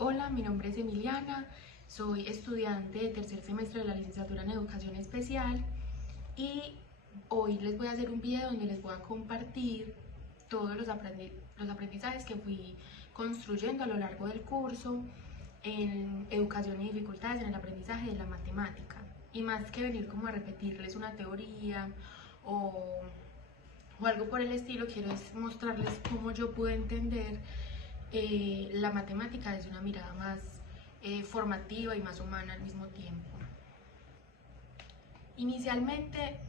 Hola, mi nombre es Emiliana, soy estudiante de tercer semestre de la licenciatura en Educación Especial y hoy les voy a hacer un video donde les voy a compartir todos los aprendizajes que fui construyendo a lo largo del curso en educación y dificultades en el aprendizaje de la matemática. Y más que venir como a repetirles una teoría o, o algo por el estilo, quiero es mostrarles cómo yo pude entender la matemática desde una mirada más formativa y más humana al mismo tiempo. Inicialmente,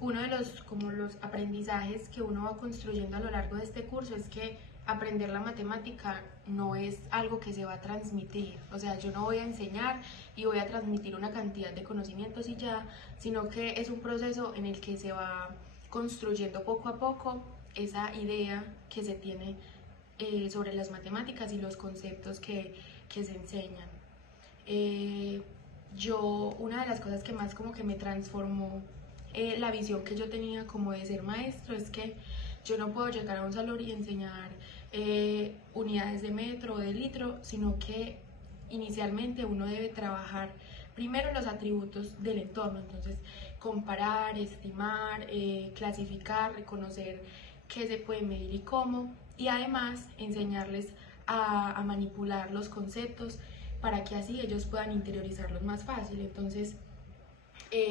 uno de los aprendizajes que uno va construyendo a lo largo de este curso es que aprender la matemática no es algo que se va a transmitir, o sea, yo no voy a enseñar y voy a transmitir una cantidad de conocimientos y ya, sino que es un proceso en el que se va construyendo poco a poco esa idea que se tiene sobre las matemáticas y los conceptos que se enseñan. Una de las cosas que más como que me transformó la visión que yo tenía como de ser maestro es que yo no puedo llegar a un salón y enseñar unidades de metro o de litro, sino que inicialmente uno debe trabajar primero los atributos del entorno, entonces comparar, estimar, clasificar, reconocer qué se puede medir y cómo, y además enseñarles a manipular los conceptos para que así ellos puedan interiorizarlos más fácil. Entonces,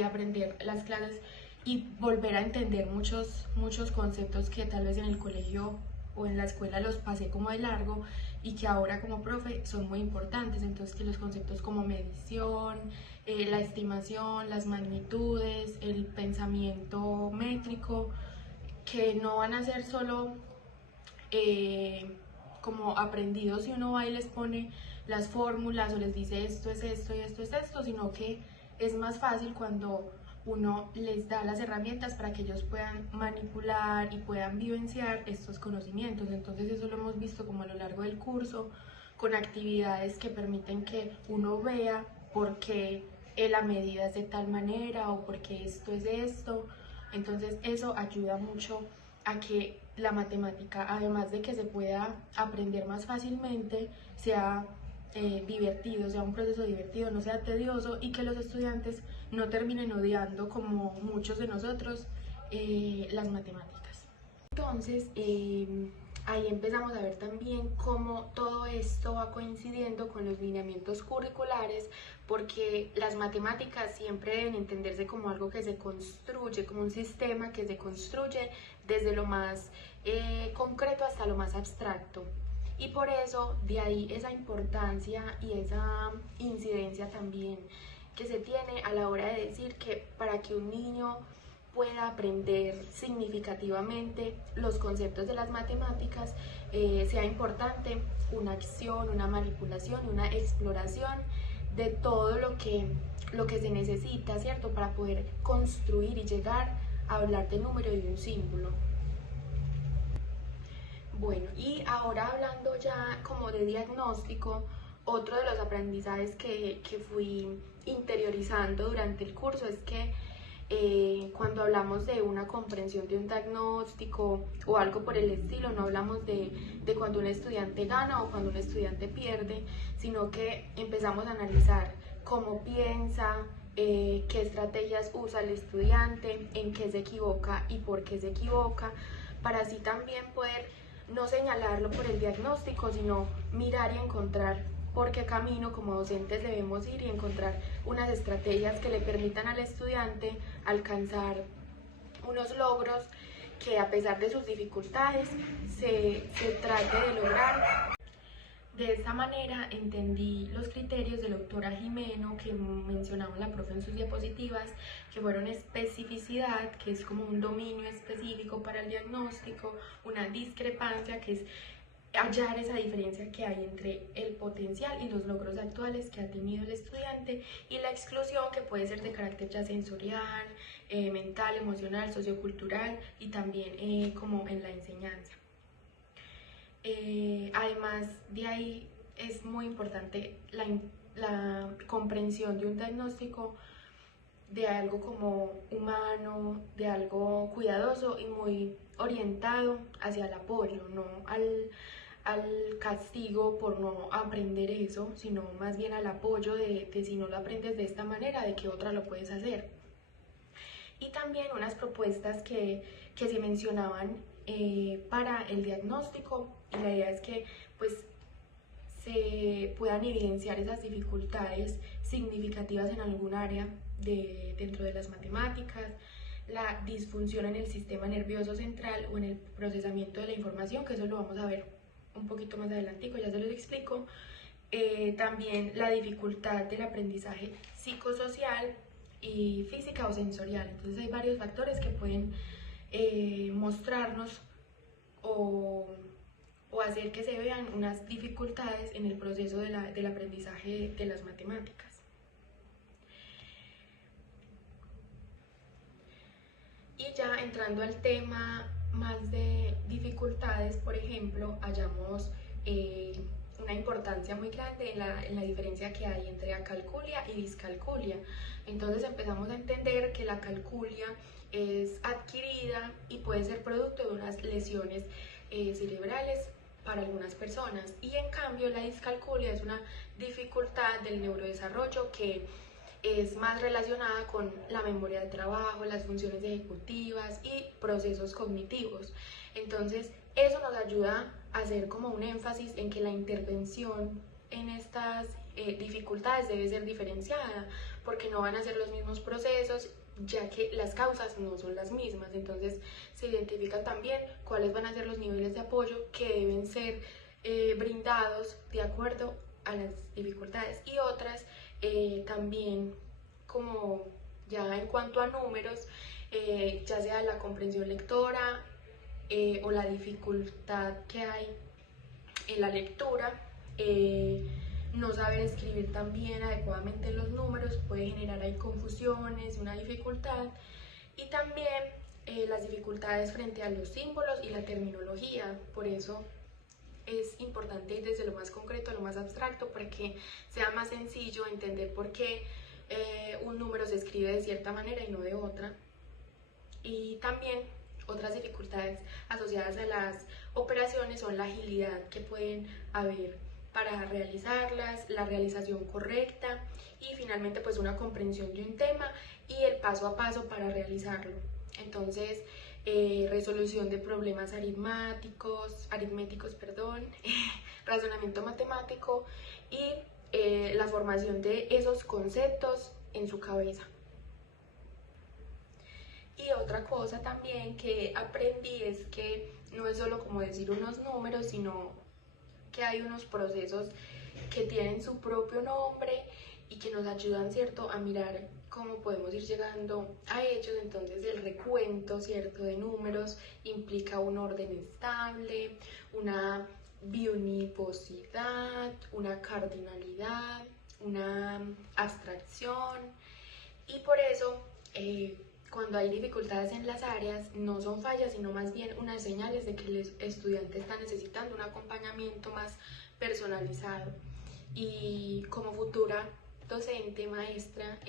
aprender las clases y volver a entender muchos conceptos que tal vez en el colegio o en la escuela los pasé como de largo y que ahora como profe son muy importantes. Entonces, que los conceptos como medición, la estimación, las magnitudes, el pensamiento métrico, que no van a ser solo como aprendidos si uno va y les pone las fórmulas o les dice esto es esto y esto es esto, sino que es más fácil cuando uno les da las herramientas para que ellos puedan manipular y puedan vivenciar estos conocimientos. Entonces eso lo hemos visto como a lo largo del curso, con actividades que permiten que uno vea por qué la medida es de tal manera o por qué esto es de esto. Entonces eso ayuda mucho a que la matemática, además de que se pueda aprender más fácilmente, sea divertido, sea un proceso divertido, no sea tedioso y que los estudiantes no terminen odiando como muchos de nosotros las matemáticas. Entonces, ahí empezamos a ver también cómo todo esto va coincidiendo con los lineamientos curriculares, porque las matemáticas siempre deben entenderse como algo que se construye, como un sistema que se construye desde lo más concreto hasta lo más abstracto. Y por eso, de ahí esa importancia y esa incidencia también que se tiene a la hora de decir que para que un niño pueda aprender significativamente los conceptos de las matemáticas, sea importante una acción, una manipulación, una exploración de todo lo que se necesita, ¿cierto? Para poder construir y llegar a hablar de número y de un símbolo. Bueno, y ahora hablando ya como de diagnóstico, otro de los aprendizajes que fui interiorizando durante el curso es que cuando hablamos de una comprensión de un diagnóstico o algo por el estilo, no hablamos de cuando un estudiante gana o cuando un estudiante pierde, sino que empezamos a analizar cómo piensa, qué estrategias usa el estudiante, en qué se equivoca y por qué se equivoca, para así también poder no señalarlo por el diagnóstico, sino mirar y encontrar por qué camino como docentes debemos ir y encontrar unas estrategias que le permitan al estudiante alcanzar unos logros que a pesar de sus dificultades se trate de lograr. De esta manera entendí los criterios de la autora Jimeno que mencionaba la profe en sus diapositivas, que fueron especificidad, que es como un dominio específico para el diagnóstico, una discrepancia, que es hallar esa diferencia que hay entre el potencial y los logros actuales que ha tenido el estudiante, y la exclusión, que puede ser de carácter ya sensorial, mental, emocional, sociocultural y también como en la enseñanza. Además de ahí es muy importante la comprensión de un diagnóstico de algo como humano, de algo cuidadoso y muy orientado hacia el apoyo, no al castigo por no aprender eso, sino más bien al apoyo de si no lo aprendes de esta manera, de qué otra lo puedes hacer. Y también unas propuestas que se mencionaban para el diagnóstico, y la idea es que pues se puedan evidenciar esas dificultades significativas en algún área dentro de las matemáticas, la disfunción en el sistema nervioso central o en el procesamiento de la información, que eso lo vamos a ver un poquito más adelantico, ya se los explico. También la dificultad del aprendizaje psicosocial y física o sensorial. Entonces hay varios factores que pueden mostrarnos o hacer que se vean unas dificultades en el proceso del aprendizaje de las matemáticas. Y ya entrando al tema más de dificultades, por ejemplo, hallamos una importancia muy grande en la diferencia que hay entre acalculia y discalculia. Entonces empezamos a entender que la acalculia es adquirida y puede ser producto de unas lesiones cerebrales para algunas personas, y en cambio la discalculia es una dificultad del neurodesarrollo que es más relacionada con la memoria de trabajo, las funciones ejecutivas y procesos cognitivos. Entonces, eso nos ayuda a hacer como un énfasis en que la intervención en estas dificultades debe ser diferenciada, porque no van a ser los mismos procesos, ya que las causas no son las mismas. Entonces, se identifica también cuáles van a ser los niveles de apoyo que deben ser brindados de acuerdo a las dificultades, y otras también como ya en cuanto a números, ya sea la comprensión lectora o la dificultad que hay en la lectura, no saber escribir también adecuadamente los números puede generar ahí confusiones, una dificultad, y también las dificultades frente a los símbolos y la terminología. Por eso es importante ir desde lo más concreto a lo más abstracto para que sea más sencillo entender por qué un número se escribe de cierta manera y no de otra. Y también otras dificultades asociadas a las operaciones son la agilidad que pueden haber para realizarlas, la realización correcta y finalmente pues una comprensión de un tema y el paso a paso para realizarlo. Entonces, resolución de problemas aritméticos, razonamiento matemático y la formación de esos conceptos en su cabeza. Y otra cosa también que aprendí es que no es solo como decir unos números, sino que hay unos procesos que tienen su propio nombre y que nos ayudan, ¿cierto?, a mirar cómo podemos ir llegando a ellos. Entonces el recuento, ¿cierto?, de números implica un orden estable, una biunivocidad, una cardinalidad, una abstracción, y por eso cuando hay dificultades en las áreas no son fallas, sino más bien unas señales de que el estudiante está necesitando un acompañamiento más personalizado. Y como futura docente, maestra,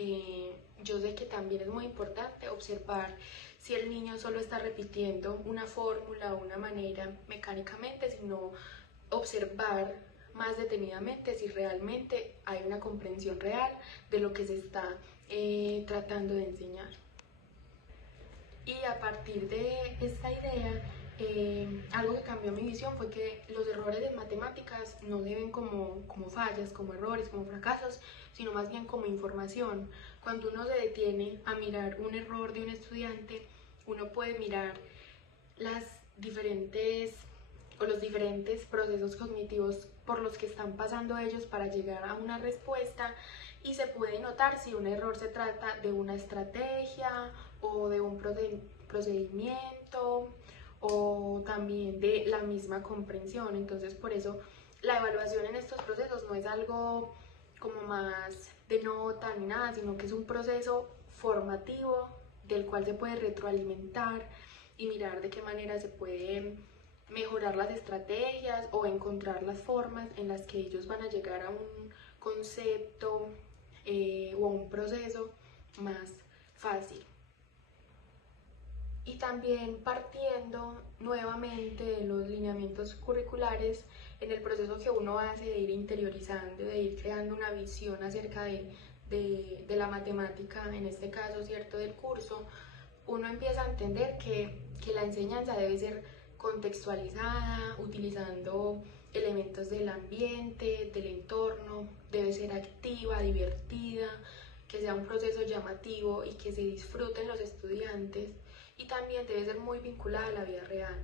yo sé que también es muy importante observar si el niño solo está repitiendo una fórmula o una manera mecánicamente, sino observar más detenidamente si realmente hay una comprensión real de lo que se está tratando de enseñar. Y a partir de esta idea, algo que cambió mi visión fue que los errores en matemáticas no se ven como fallas, como errores, como fracasos, sino más bien como información. Cuando uno se detiene a mirar un error de un estudiante, uno puede mirar los diferentes procesos cognitivos por los que están pasando ellos para llegar a una respuesta, y se puede notar si un error se trata de una estrategia o de un procedimiento o también de la misma comprensión. Entonces, por eso la evaluación en estos procesos no es algo como más de nota ni nada, sino que es un proceso formativo del cual se puede retroalimentar y mirar de qué manera se puede mejorar las estrategias o encontrar las formas en las que ellos van a llegar a un concepto o a un proceso más fácil. Y también partiendo nuevamente de los lineamientos curriculares en el proceso que uno hace de ir interiorizando, de ir creando una visión acerca de la matemática, en este caso, ¿cierto?, del curso, uno empieza a entender que la enseñanza debe ser contextualizada, utilizando elementos del ambiente, del entorno, debe ser activa, divertida, que sea un proceso llamativo y que se disfruten los estudiantes, y también debe ser muy vinculada a la vida real.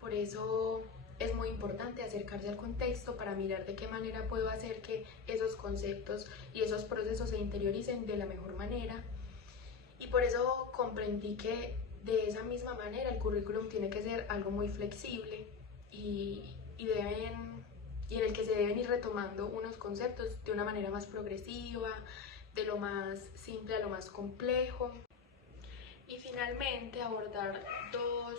Por eso es muy importante acercarse al contexto para mirar de qué manera puedo hacer que esos conceptos y esos procesos se interioricen de la mejor manera. Y por eso comprendí que de esa misma manera el currículum tiene que ser algo muy flexible y en el que se deben ir retomando unos conceptos de una manera más progresiva, de lo más simple a lo más complejo. Y finalmente abordar dos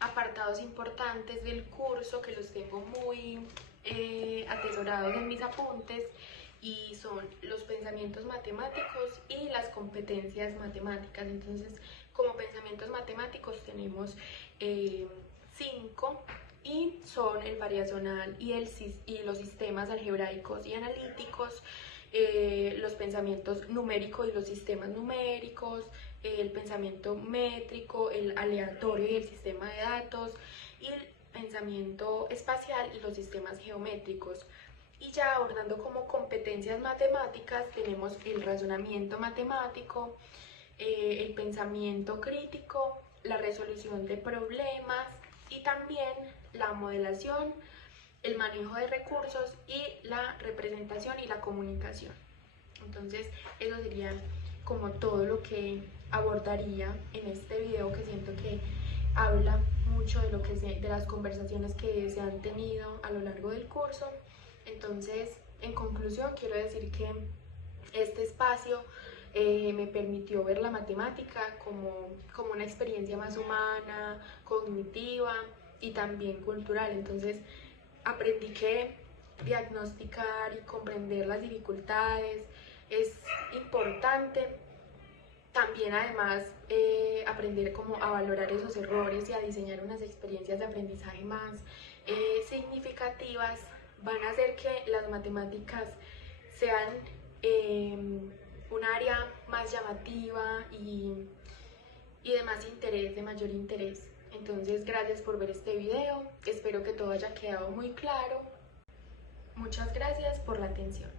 apartados importantes del curso que los tengo muy atesorados en mis apuntes, y son los pensamientos matemáticos y las competencias matemáticas. Entonces, como pensamientos matemáticos tenemos 5, y son el variacional y los sistemas algebraicos y analíticos, los pensamientos numéricos y los sistemas numéricos, el pensamiento métrico, el aleatorio y el sistema de datos, y el pensamiento espacial y los sistemas geométricos. Y ya abordando como competencias matemáticas tenemos el razonamiento matemático, el pensamiento crítico, la resolución de problemas y también la modelación, el manejo de recursos y la representación y la comunicación. Entonces, eso sería como todo lo que abordaría en este video, que siento que habla mucho de de las conversaciones que se han tenido a lo largo del curso. Entonces, en conclusión, quiero decir que este espacio me permitió ver la matemática como una experiencia más humana, cognitiva y también cultural. Entonces, aprendí que diagnosticar y comprender las dificultades es importante. También además aprender como a valorar esos errores y a diseñar unas experiencias de aprendizaje más significativas van a hacer que las matemáticas sean un área más llamativa y de más interés, de mayor interés. Entonces, gracias por ver este video, espero que todo haya quedado muy claro. Muchas gracias por la atención.